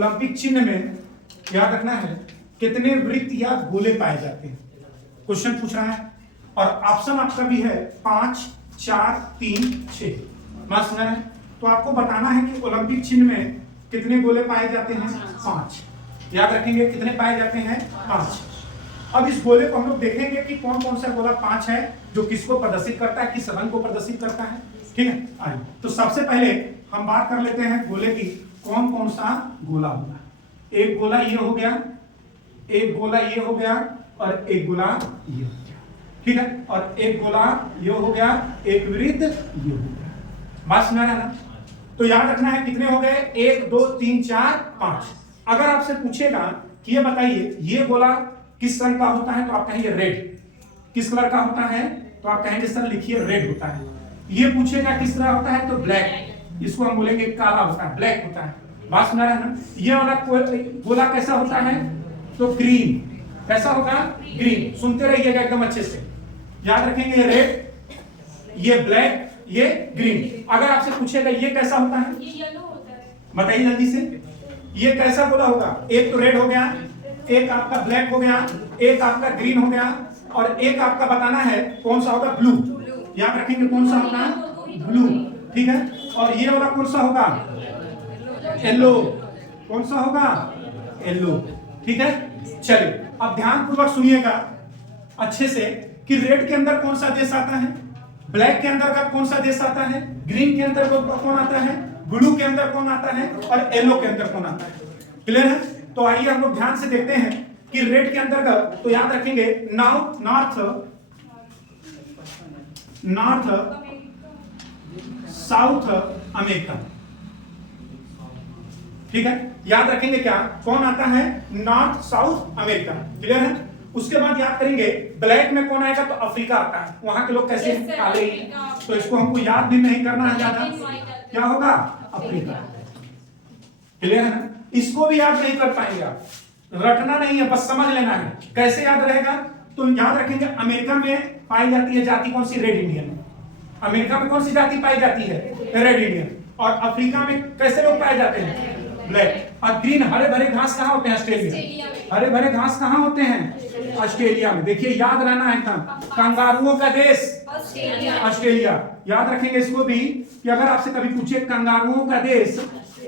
Olympic चिन्ह में याद रखना है कितने वृत्त या गोले पाए जाते हैं, क्वेश्चन पूछ रहा है। और ऑप्शन आपका भी है 5, 4, 3, 6। बात समझ रहे हैं? तो आपको बताना है कि ओलंपिक चिन्ह में कितने गोले पाए जाते हैं, 5। याद रखेंगे कितने पाए जाते हैं, 5। अब इस गोले को हम लोग देखेंगे कि कौन कौन सा गोला 5 है जो किसको प्रदर्शित करता है, किस रंग को प्रदर्शित करता है। ठीक है, आइए तो सबसे पहले हम बात कर लेते हैं गोले की, कौन कौन सा गोला होगा। एक गोला ये हो गया, एक गोला ये हो गया, और एक गोला ये हो गया। ठीक है, और एक गोला ये हो गया, एक वृत्त ये हो गया। बात समझ रहा है ना? तो याद रखना है कितने हो गए, 1, 2, 3, 4, 5। अगर आपसे पूछेगा कि ये बताइए ये गोला किस रंग का होता है, तो आप कहेंगे रेड। किस कलर का होता है, तो आप कहेंगे सर लिखिए रेड होता है। ये पूछेगा किस तरह होता है, तो ब्लैक। इसको हम बोलेंगे काला होता है, ब्लैक होता है। बात सुना है ना? ये वाला गोला कैसा होता है, तो ग्रीन। कैसा होगा, ग्रीन। सुनते रहिएगा एकदम अच्छे से, याद रखेंगे। ये रेड, ये ब्लैक, ये ग्रीन। अगर आपसे पूछेगा ये कैसा होता है, ये येलो होता है। बताइए जल्दी से, ये कैसा गोला होगा। एक तो रेड हो गया, एक आपका ब्लैक हो गया, एक आपका ग्रीन हो गया, और एक आपका बताना है कौन सा होगा, ब्लू। याद रखेंगे कौन सा होगा, ब्लू। ठीक है, और ये वाला कौन सा होगा, येलो। कौन सा होगा, येलो। ठीक है, चलिए अब ध्यान पूर्वक सुनिएगा अच्छे से कि रेड के अंदर कौन सा देश आता है, ब्लैक के अंदर का कौन सा देश आता है, ग्रीन के अंदर कौन आता है, ब्लू के अंदर कौन आता है, और येलो के अंदर कौन आता है। क्लियर है? तो आइए हम लोग ध्यान से देखते हैं कि रेड के अंदर का, तो याद रखेंगे नॉर्थ, साउथ अमेरिका। ठीक है, याद रखेंगे क्या कौन आता है, नॉर्थ साउथ अमेरिका। क्लियर है? उसके बाद याद करेंगे ब्लैक में कौन आएगा, तो अफ्रीका आता है। वहां के लोग कैसे हैं, काले हैं, तो इसको हमको याद भी नहीं करना है ज्यादा। क्या होगा, अफ्रीका। क्लियर है ना? इसको भी याद नहीं कर पाएंगे आप, रटना नहीं है, बस समझ लेना है। कैसे याद रहेगा, तो याद रखेंगे अमेरिका में पाई जाती है जाति कौन सी, रेड इंडियन। अमेरिका में कौन सी जाति पाई जाती है, रेड इंडियन। और अफ्रीका में कैसे लोग पाए जाते हैं, ब्लैक। और ग्रीन, हरे भरे घास कहाँ होते हैं, ऑस्ट्रेलिया। हरे भरे घास कहाँ होते हैं, ऑस्ट्रेलिया में। देखिए याद रहना है एकदम, कंगारुओं का देश ऑस्ट्रेलिया। याद रखेंगे इसको भी कि अगर आपसे कभी पूछे कंगारुओं का देश,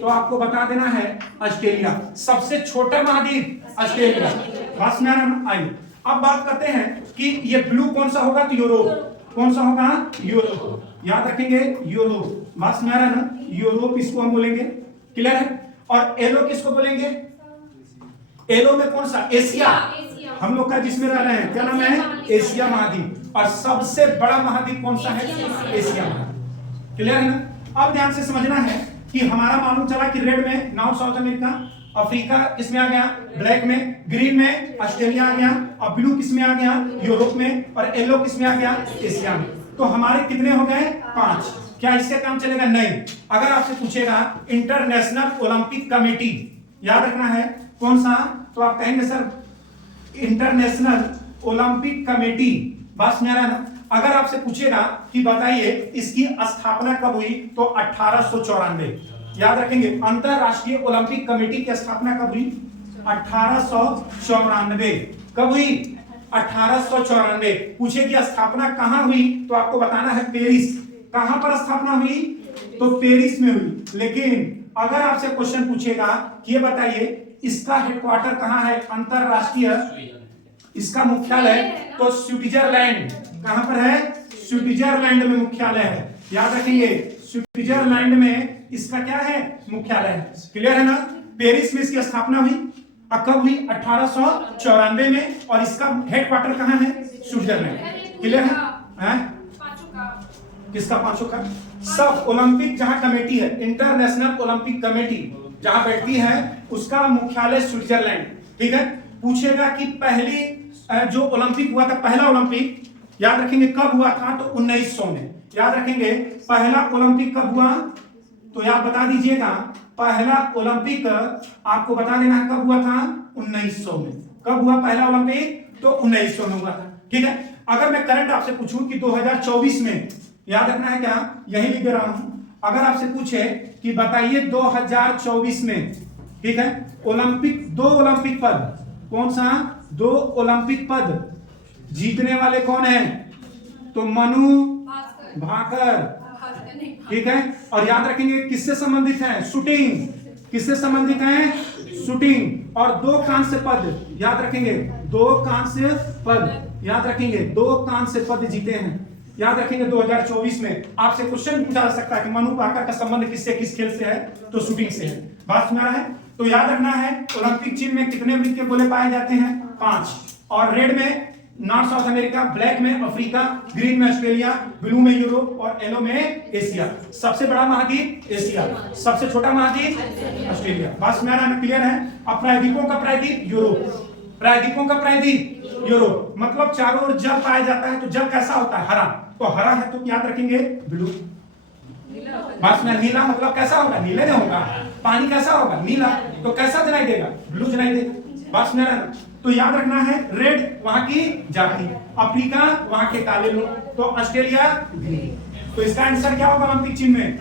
तो आपको बता देना है ऑस्ट्रेलिया। सबसे छोटा महाद्वीप ऑस्ट्रेलिया। बात समझ आई। अब बात करते हैं कि ये ब्लू कौन सा होगा, तो यूरोप। कौन सा होगा, यूरोप। याद रखेंगे यूरोप। बात समझ रहा है ना, यूरोप इसको हम बोलेंगे। क्लियर है? और येलो किसको बोलेंगे, येलो में कौन सा, एशिया। हम लोग का जिसमें रह रहे हैं क्या नाम है, एशिया महाद्वीप। और सबसे बड़ा महाद्वीप कौन सा है, एशिया महाद्वीप। क्लियर है ना? अब ध्यान से समझना है कि हमारा मालूम चला कि रेड में नॉर्थ साउथ अमेरिका, अफ्रीका किसमें आ गया, ब्लैक में, ग्रीन में ऑस्ट्रेलिया आ गया, और ब्लू किसमें आ गया, यूरोप में, और येलो किसमें आ गया, एशिया में। तो हमारे कितने हो गए, 5। क्या इससे काम चलेगा, नहीं। अगर आपसे पूछेगा इंटरनेशनल ओलंपिक कमेटी, याद रखना है कौन सा, तो आप कहेंगे सर इंटरनेशनल ओलंपिक कमेटी। बात समझ रहा है ना? अगर आपसे पूछेगा कि बताइए इसकी स्थापना कब हुई, तो 1894। याद रखेंगे अंतरराष्ट्रीय ओलंपिक कमेटी की स्थापना कब हुई, 1894। कब हुई, 1894। पूछे कि स्थापना कहां हुई, तो आपको बताना है पेरिस। कहां पर स्थापना हुई, तो पेरिस में हुई। लेकिन अगर आपसे क्वेश्चन पूछेगा कि ये बताइए इसका हेडक्वार्टर कहां है, अंतरराष्ट्रीय, इसका मुख्यालय, तो स्विट्जरलैंड। कहां पर है, स्विट्जरलैंड में मुख्यालय है। याद रखेंगे स्विट्जरलैंड में इसका क्या है, मुख्यालय है। क्लियर है ना? पेरिस में इसकी स्थापना हुई। कब हुई, 1894 में। और इसका हेडक्वार्टर कहां है, स्विट्जरलैंड। क्लियर है? किसका, पांचों का। सब ओलंपिक जहां कमेटी है, इंटरनेशनल ओलंपिक कमेटी जहां बैठती है, उसका मुख्यालय स्विट्जरलैंड। ठीक है? पूछेगा कि पहली जो ओलंपिक हुआ था, पहला ओलंपिक याद रखेंगे कब हुआ था, तो 1900 में। याद रखेंगे पहला ओलंपिक कब हुआ, तो याद बता दीजिएगा। पहला ओलंपिक आपको बता देना है कब हुआ था, 1900 में। कब हुआ पहला ओलंपिक, तो 1900 में हुआ था। ठीक है? अगर मैं करंट आपसे पूछूं कि 2024 में, याद रखना है क्या, यही लिख रहा हूं। अगर आपसे पूछे कि बताइए 2024 में ठीक है। ओलंपिक, 2 ओलंपिक पद, कौन सा? 2 ओलंपिक पद जीतने वाले कौन है? तो मनु भाकर, ठीक है। और याद रखेंगे किससे संबंधित है? शूटिंग, किससे संबंधित है? शूटिंग। और 2 कांस्य पद याद रखेंगे, 2 कांस्य पद याद रखेंगे, 2 कांस्य पद जीते हैं। याद रखेंगे 2024 में आपसे क्वेश्चन पूछा जा सकता है कि मनु भाकर का संबंध किससे, किस खेल से है? तो शूटिंग से है। बात सुना है? तो याद रखना है ओलंपिक चिन्ह में कितने वृत्त के गोले पाए जाते हैं? 5। और रेड में नॉर्थ साउथ अमेरिका, ब्लैक में अफ्रीका, ग्रीन में ऑस्ट्रेलिया, ब्लू में यूरोप और येलो में एशिया। सबसे बड़ा महाद्वीप एशिया, सबसे छोटा महाद्वीप ऑस्ट्रेलिया। बात समझ में क्लियर है? अब प्रायद्वीपों का प्रायद्वीप यूरोप, प्रायद्वीपों का प्रायद्वीप यूरोप। मतलब चारों ओर जल पाया जाता है। तो जल कैसा होता है? हरा। तो हरा है तो याद रखेंगे ब्लू। बात में नीला मतलब कैसा होगा? नीले नहीं होगा। पानी कैसा होगा? नीला। तो कैसा दिखाई देगा? ब्लू दिखाई देगा। बात में रहना। तो याद रखना है रेड वहां की जाति, अफ्रीका वहां के काले लोग, तो ऑस्ट्रेलिया ग्रीन। तो इसका आंसर क्या होगा ओलंपिक चिन्ह में?